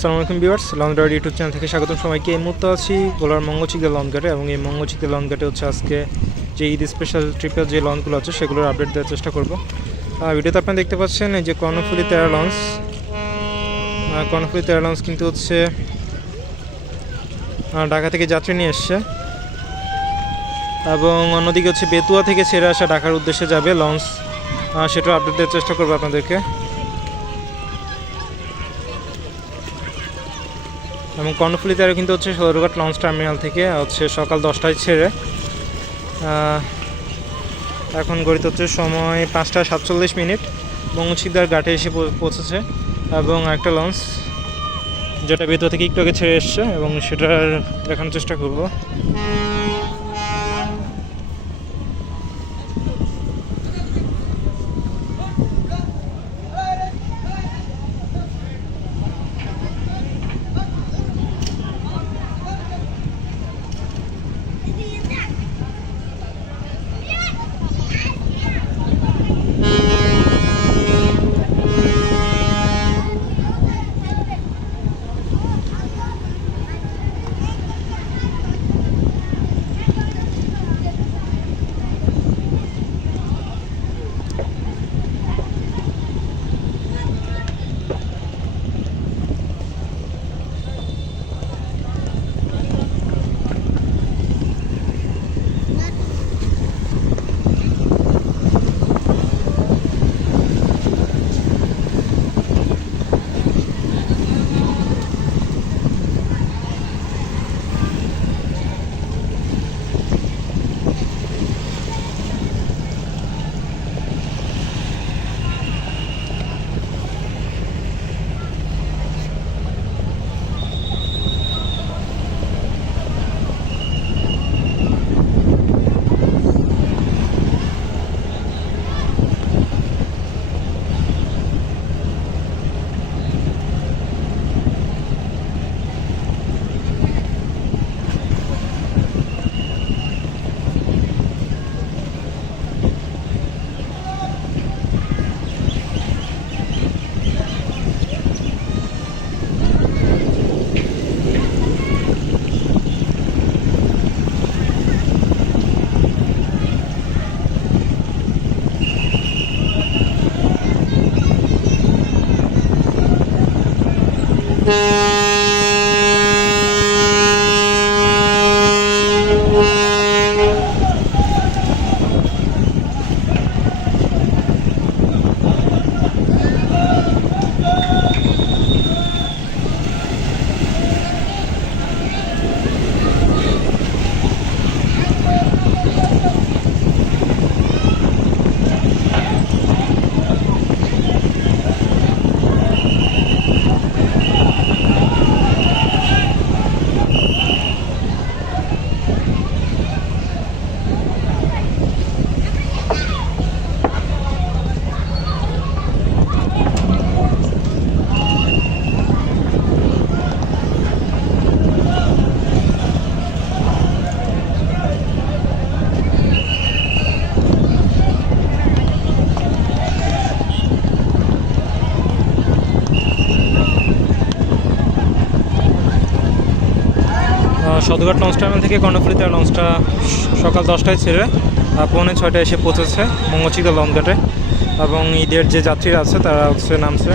আসসালামু আলাইকুম viewers, launch dot YouTube channel থেকে স্বাগতম সবাইকে। এই মুহূর্তে আছি ভোলার মঙ্গলচিকদা লঞ্চ ঘাটে এবং এই মঙ্গলচিকদা লঞ্চ ঘাটে হচ্ছে আজকে যে ঈদ স্পেশাল ট্রিপের যে লঞ্চগুলো আছে সেগুলোর আপডেট দেওয়ার চেষ্টা করব। ভিডিওতে আপনারা দেখতে পাচ্ছেন এই যে কর্ণফুলী তেরা লঞ্চ। কর্ণফুলী তেরা লঞ্চ কিন্তু হচ্ছে ঢাকা থেকে যাত্রী নিয়ে এসছে এবং অন্যদিকে হচ্ছে বেতুয়া থেকে ছেড়ে আসা ঢাকার উদ্দেশ্যে যাবে লঞ্চ, সেটাও আপডেট দেওয়ার চেষ্টা করবো আপনাদেরকে। এবং কর্ণফুলীতে আরও কিন্তু হচ্ছে সদরঘাট লঞ্চ টার্মিনাল থেকে হচ্ছে সকাল 10টায় ছেড়ে এখন গড়িতে হচ্ছে সময় 5টা 47 মিনিট মঙ্গলচিকদার ঘাটে এসে পৌঁছেছে এবং একটা লঞ্চ যেটা বেতুয়া থেকে একটু আগে ছেড়ে এসছে এবং সেটার দেখানোর চেষ্টা করব। সদরঘাট লঞ্চ টার্মিনাল থেকে কর্ণফুলীতে লঞ্চটা সকাল 10টায় ছেড়ে 5:45 এসে পৌঁছেছে মঙ্গলচিকদা লঞ্চ ঘাটে এবং ঈদের যে যাত্রীরা আছে তারা হচ্ছে নামছে।